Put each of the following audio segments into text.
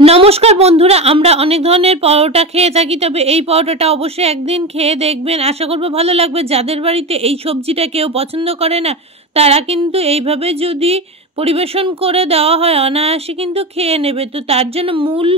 নমস্কার বন্ধুরা, আমরা অনেক ধরনের পরোটা খেয়ে থাকি, তবে এই পরোটাটা অবশ্যই একদিন খেয়ে দেখবেন। আশা করব ভালো লাগবে। যাদের বাড়িতে এই সবজিটা কেউ পছন্দ করে না, তারা কিন্তু এইভাবে যদি পরিবেশন করে দেওয়া হয় অনায়াসে কিন্তু খেয়ে নেবে। তো তার জন্য মূল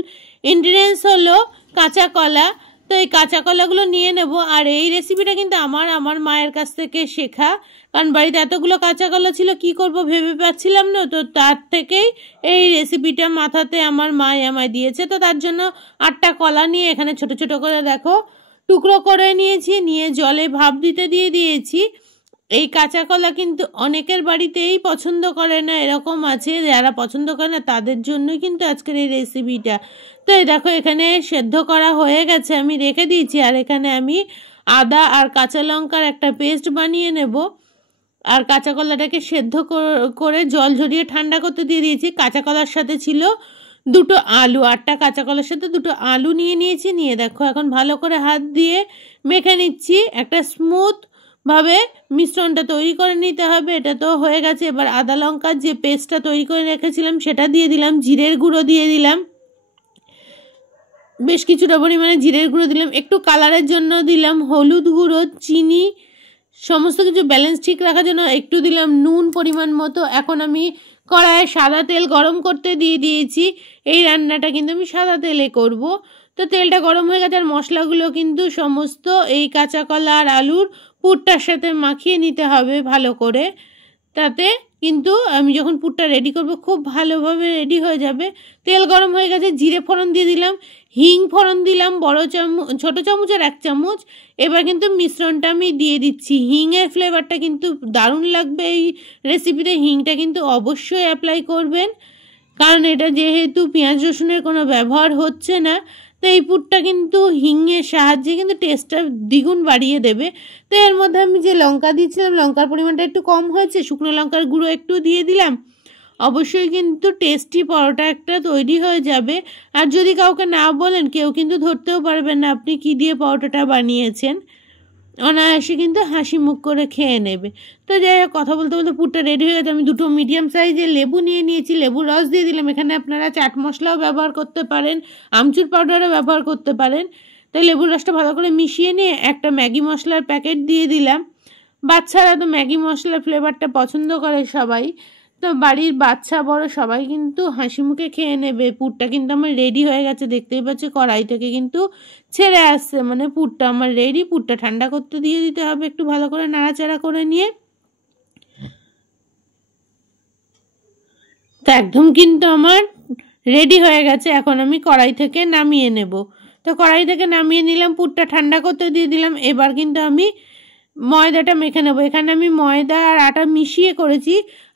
ইনগ্রিডিয়েন্টস হলো কাঁচা কলা। তো এই কাঁচা কলাগুলো নিয়ে নেব। আর এই রেসিপিটা কিন্তু আমার মায়ের কাছ থেকে শেখা, কারণ বাড়িতে এতগুলো কাঁচা কলা ছিল, কি করব ভেবে পাচ্ছিলাম না। তো তার থেকেই এই রেসিপিটা মাথাতে আমার মাই আমায় দিয়েছে। তো তার জন্য 8টা কলা নিয়ে এখানে ছোট ছোট করে দেখো টুকরো করে নিয়েছি, নিয়ে জলে ভাপ দিতে দিয়ে দিয়েছি। এই কাঁচা কলা কিন্তু অনেকের বাড়িতেই পছন্দ করে না, এরকম আছে যারা পছন্দ করে না, তাদের জন্যই কিন্তু আজকের এই রেসিপিটা। তো এই দেখো এখানে সেদ্ধ করা হয়ে গেছে, আমি রেখে দিয়েছি। আর এখানে আমি আদা আর কাঁচা লঙ্কার একটা পেস্ট বানিয়ে নেব। আর কাঁচা কলাটাকে সেদ্ধ করে জল ঝরিয়ে ঠান্ডা করতে দিয়ে দিয়েছি। কাঁচা কলার সাথে ছিল 2টো আলু, 8টা কাঁচা কলার সাথে 2টো আলু নিয়ে নিয়েছি। নিয়ে দেখো এখন ভালো করে হাত দিয়ে মেখে নিচ্ছি, একটা স্মুথ ভাবে মিশ্রণটা তৈরি করে নিতে হবে। এটা তো হয়ে গেছে। এবার আদা লঙ্কার যে পেস্টটা তৈরি করে রেখেছিলাম সেটা দিয়ে দিলাম, জিরের গুঁড়ো দিয়ে দিলাম, বেশ কিছুটা পরিমাণে জিরের গুঁড়ো দিলাম, একটু কালারের জন্য দিলাম হলুদ গুঁড়ো, চিনি, সমস্ত কিছু ব্যালেন্স ঠিক রাখার জন্য একটু দিলাম নুন পরিমাণ মতো। এখন আমি কড়াইয়ে সাদা তেল গরম করতে দিয়ে দিয়েছি। এই রান্নাটা কিন্তু আমি সাদা তেলে করব। তো তেলটা গরম হয়ে গেছে, আর মশলাগুলো কিন্তু সমস্ত এই কাঁচা কলা আর আলুর পুরটার সাথে মাখিয়ে নিতে হবে ভালো করে। তাতে কিন্তু আমি যখন পুরটা রেডি করব খুব ভালোভাবে রেডি হয়ে যাবে। তেল গরম হয়ে গেছে, জিরে ফোড়ন দিয়ে দিলাম, হিং ফোড়ন দিলাম ছোটো চামচের 1 চামচ। এবার কিন্তু মিশ্রণটা আমি দিয়ে দিচ্ছি। হিংয়ের ফ্লেভারটা কিন্তু দারুণ লাগবে এই রেসিপিতে। হিংটা কিন্তু অবশ্যই অ্যাপ্লাই করবেন, কারণ এটা যেহেতু পেঁয়াজ রসুনের কোনো ব্যবহার হচ্ছে না, তো এই পুরটা কিন্তু হিংয়ের সাহায্যে কিন্তু টেস্টটা দ্বিগুণ বাড়িয়ে দেবে। তো এর মধ্যে আমি যে লঙ্কা দিয়েছিলাম, লঙ্কার পরিমাণটা একটু কম হয়েছে, শুকনো লঙ্কার গুঁড়ো একটু দিয়ে দিলাম। অবশ্যই কিন্তু টেস্টি পরোটা একটা তৈরি হয়ে যাবে। আর যদি কাউকে না বলেন, কেউ কিন্তু ধরতেও পারবেন না আপনি কি দিয়ে পরোটাটা বানিয়েছেন, অনায়াসে কিন্তু হাসি মুখ করে খেয়ে নেবে। তো যাই হোক, কথা বলতে বলতে পুরটা রেডি হয়ে গেছে। আমি 2টো মিডিয়াম সাইজের লেবু নিয়ে নিয়েছি, লেবুর রস দিয়ে দিলাম। এখানে আপনারা চাট মশলাও ব্যবহার করতে পারেন, আমচুর পাউডারও ব্যবহার করতে পারেন। তাই লেবুর রসটা ভালো করে মিশিয়ে নিয়ে একটা ম্যাগি মশলার প্যাকেট দিয়ে দিলাম। বাচ্চারা তো ম্যাগি মশলার ফ্লেভারটা পছন্দ করে সবাই, তো বাড়ির বাচ্চা বড় সবাই কিন্তু হাসি মুখে খেয়ে নেবে। পুরটা কিন্তু আমার রেডি হয়ে গেছে, দেখতেই পাচ্ছি কড়াই থেকে কিন্তু ছেড়ে আসছে, মানে পুরটা আমার রেডি। পুরটা ঠান্ডা করতে দিয়ে দিতে হবে, একটু ভালো করে নাড়াচাড়া করে নিয়ে। তো একদম কিন্তু আমার রেডি হয়ে গেছে। এখন আমি কড়াই থেকে নামিয়ে নেব। তো কড়াই থেকে নামিয়ে নিলাম, পুরটা ঠান্ডা করতে দিয়ে দিলাম। এবার কিন্তু আমি ময়দাটা মেখে নেব। এখানে আমি ময়দা আর আটা মিশিয়ে করেছি,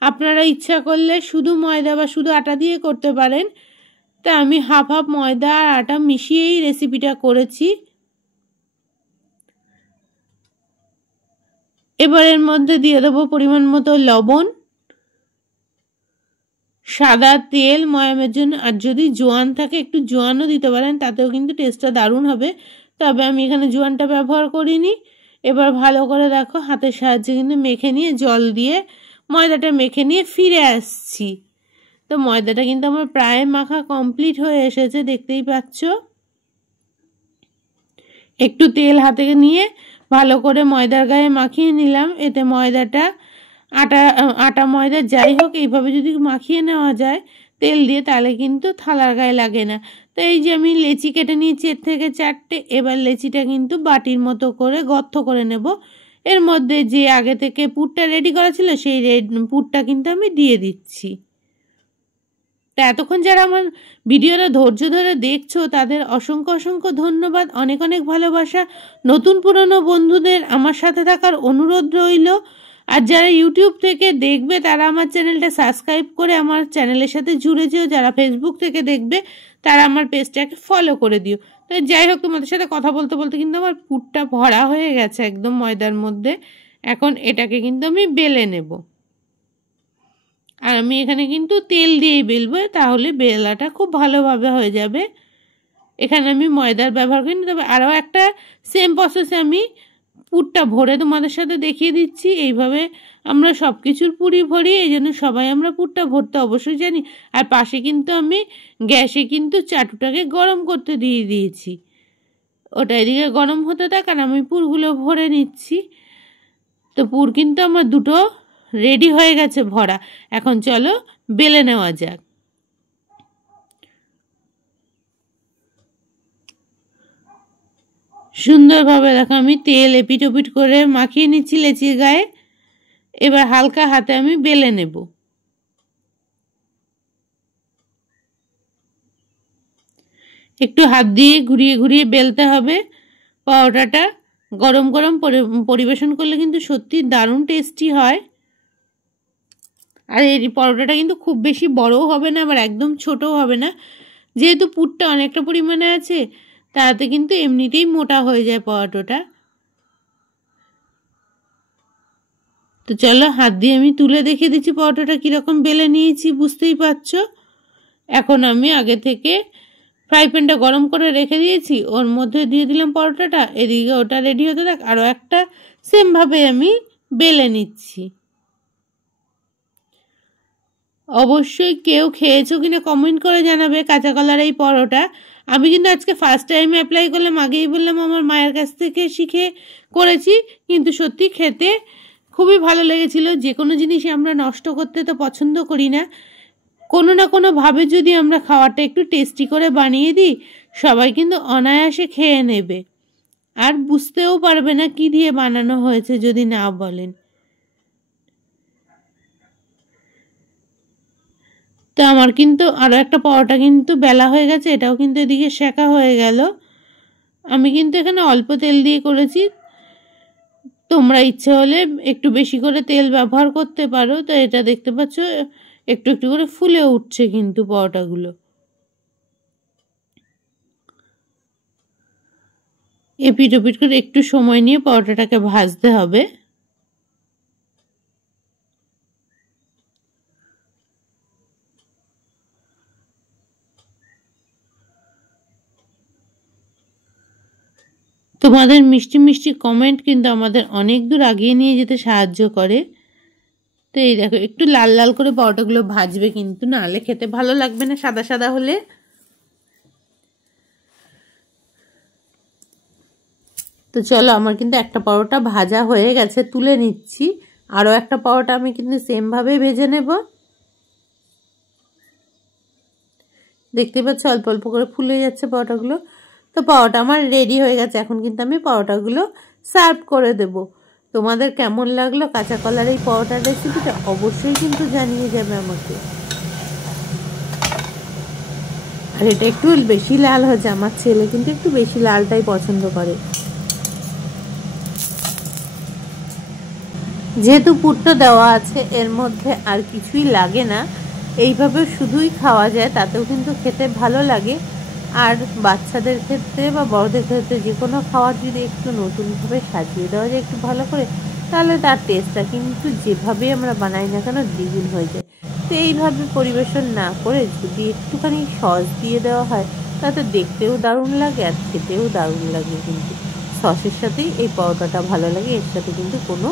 আপনারা ইচ্ছা করলে শুধু ময়দা বা শুধু আটা দিয়ে করতে পারেন। তা আমি হাফ হাফ ময়দা আর আটা মিশিয়েই রেসিপিটা করেছি। এবার এর মধ্যে দিয়ে দেবো পরিমাণ মতো লবণ, সাদা তেল ময়ামের জন্য, আর যদি জোয়ান থাকে একটু জোয়ানও দিতে পারেন, তাতেও কিন্তু টেস্টটা দারুণ হবে। তবে আমি এখানে জোয়ানটা ব্যবহার করিনি। এবার ভালো করে দেখো হাতের সাহায্যে কিন্তু মেখে নিয়ে, জল দিয়ে ময়দাটা মেখে নিয়ে ফিরে আসছি। তো ময়দাটা কিন্তু আমার প্রায় মাখা কমপ্লিট হয়ে এসেছে, দেখতেই পাচ্ছ। একটু তেল হাতে নিয়ে ভালো করে ময়দার গায়ে মাখিয়ে নিলাম। এতে ময়দাটা আটা ময়দা যাই হোক, এইভাবে যদি মাখিয়ে নেওয়া যায় তেল দিয়ে, তাহলে কিন্তু থালার গায়ে লাগে না। তো এই যে আমি লেচি কেটে নিয়েছি এর থেকে 4টে। এবার লেচিটা কিন্তু বাটির মতো করে গর্ত করে নেব। এর মধ্যে যে আগে থেকে পুরটা রেডি করা ছিল, সেই পুরটা কিন্তু আমি দিয়ে দিচ্ছি। তা এতক্ষণ যারা আমার ভিডিওটা ধৈর্য ধরে দেখছো, তাদের অসংখ্য অসংখ্য ধন্যবাদ, অনেক অনেক ভালোবাসা। নতুন পুরনো বন্ধুদের আমার সাথে থাকার অনুরোধ রইল। আর যারা ইউটিউব থেকে দেখবে, তারা আমার চ্যানেলটা সাবস্ক্রাইব করে আমার চ্যানেলের সাথে জুড়ে যেও। যারা ফেসবুক থেকে দেখবে, তারা আমার পেজটাকে ফলো করে দিও। তো যাই হোক, তোমাদের সাথে কথা বলতে বলতে কিন্তু আমার পুরটা ভরা হয়ে গেছে একদম ময়দার মধ্যে। এখন এটাকে কিন্তু আমি বেলে নেব। আর আমি এখানে কিন্তু তেল দিয়েই বেলবো, তাহলে বেলাটা খুব ভালোভাবে হয়ে যাবে। এখানে আমি ময়দার ব্যবহার করিনি, তবে আরও একটা সেম প্রসেসে আমি পুরটা ভরে তোমাদের সাথে দেখিয়ে দিচ্ছি। এইভাবে আমরা সব কিছুর পুরই ভরি, এই জন্য সবাই আমরা পুরটা ভরতে অবশ্যই জানি। আর পাশে কিন্তু আমি গ্যাসে কিন্তু চাটুটাকে গরম করতে দিয়ে দিয়েছি, ওটা এদিকে গরম হতে থাক আর আমি পুরগুলো ভরে নিচ্ছি। তো পুর কিন্তু আমার দুটো রেডি হয়ে গেছে ভরা। এখন চলো বেলে নেওয়া যাক। সুন্দরভাবে দেখো আমি তেল এপিট ওপিট করে মাখিয়ে নিচ্ছি লেচির গায়ে। এবার হালকা হাতে আমি বেলে নেব। একটু হাত দিয়ে ঘুরিয়ে ঘুরিয়ে বেলতে হবে। পরোটাটা গরম গরম পরিবেশন করলে কিন্তু সত্যি দারুণ টেস্টি হয়। আর এই পরোটাটা কিন্তু খুব বেশি বড়ও হবে না, আবার একদম ছোটও হবে না। যেহেতু পুরটা অনেকটা পরিমাণে আছে, তাতে কিন্তু এমনিতেই মোটা হয়ে যায় পরোটাটা। তো চলো হাত দিয়ে আমি তুলে দেখিয়ে দিচ্ছি পরোটাটা কীরকম বেলে নিয়েছি, বুঝতেই পারছো। এখন আমি আগে থেকে ফ্রাই প্যানটা গরম করে রেখে দিয়েছি, ওর মধ্যে দিয়ে দিলাম পরোটাটা। এদিকে ওটা রেডি হতে থাক, আরও একটা সেমভাবে আমি বেলে নিচ্ছি। অবশ্যই কেউ খেয়েছো কিনা কমেন্ট করে জানাবে কাঁচা কলার এই পরোটা। আমি কিন্তু আজকে ফার্স্ট টাইম অ্যাপ্লাই করলাম, আগেই বললাম আমার মায়ের কাছ থেকে শিখে করেছি, কিন্তু সত্যি খেতে খুবই ভালো লেগেছিল। যে কোনো জিনিসই আমরা নষ্ট করতে তো পছন্দ করি না, কোনো না কোনোভাবে যদি আমরা খাওয়াটা একটু টেস্টি করে বানিয়ে দিই, সবাই কিন্তু অনায়াসে খেয়ে নেবে আর বুঝতেও পারবে না কি দিয়ে বানানো হয়েছে যদি না বলেন। তো আমার কিন্তু আরও একটা পরোটা কিন্তু বেলা হয়ে গেছে, এটাও কিন্তু এদিকে সেঁকা হয়ে গেল। আমি কিন্তু এখানে অল্প তেল দিয়ে করেছি, তোমরা ইচ্ছে হলে একটু বেশি করে তেল ব্যবহার করতে পারো। তো এটা দেখতে পাচ্ছ একটু একটু করে ফুলে উঠছে কিন্তু পরোটাগুলো। এপিট ওপিট করে একটু সময় নিয়ে পরোটাটাকে ভাজতে হবে। তোমাদের মিষ্টি মিষ্টি কমেন্ট কিন্তু আমাদের অনেক দূর এগিয়ে নিয়ে যেতে সাহায্য করে। তো এই দেখো একটু লাল লাল করে পরোটাগুলো ভাজবে, কিন্তু নাহলে খেতে ভালো লাগবে না সাদা সাদা হলে। তো চলো আমার কিন্তু একটা পরোটা ভাজা হয়ে গেছে, তুলে নিচ্ছি। আরও একটা পরোটা আমি কিন্তু সেমভাবে ভেজে নেব। দেখতে পাচ্ছ অল্প অল্প করে ফুলে যাচ্ছে পরোটাগুলো। তো পরোটা আমার রেডি হয়ে গেছে, এখন কিন্তু আমি পরোটাগুলো সার্ভ করে দেব। তোমাদের কেমন লাগলো কাঁচা কলার এই পরোটার রেসিপিটা অবশ্যই কিন্তু জানিয়ে যাবে আমাকে। আর এটা একটু বেশি লাল হয়েছে, আমার ছেলে কিন্তু একটু বেশি লালটাই পছন্দ করে। যেহেতু পুরটা দেওয়া আছে এর মধ্যে আর কিছুই লাগে না, এইভাবে শুধুই খাওয়া যায়, তাতেও কিন্তু খেতে ভালো লাগে। আর বাচ্চাদের ক্ষেত্রে বা বড়দের ক্ষেত্রে যে কোনো খাবার যদি একটু নতুনভাবে সাজিয়ে দেওয়া যায় একটু ভালো করে, তাহলে তার টেস্টটা কিন্তু যেভাবে আমরা বানাই না কেন দ্বিগুণ হয়ে যায়। তো এইভাবে পরিবেশন না করে যদি একটুখানি সস দিয়ে দেওয়া হয়, তাতে দেখতেও দারুণ লাগে আর খেতেও দারুণ লাগে। কিন্তু সসের সাথেই এই পরোটাটা ভালো লাগে, এর সাথে কিন্তু কোনো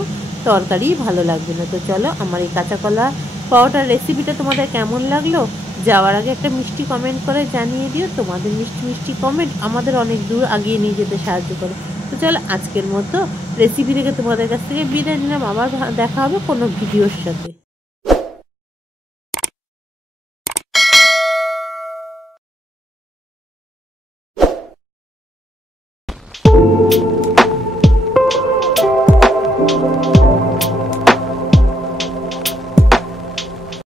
তরকারি ভালো লাগবে না। তো চলো আমার এই কাঁচা কলা পরোটার রেসিপিটা তোমাদের কেমন লাগলো যাওয়ার আগে একটা মিষ্টি কমেন্ট করে জানিয়ে দিও। তোমাদের মিষ্টি মিষ্টি কমেন্ট আমাদের অনেক দূর এগিয়ে নিয়ে যেতে সাহায্য করে। তো চলো আজকের মতো রেসিপি থেকে তোমাদের কাছ থেকে বিদায় নিলাম, আবার দেখা হবে কোনো ভিডিওর সাথে।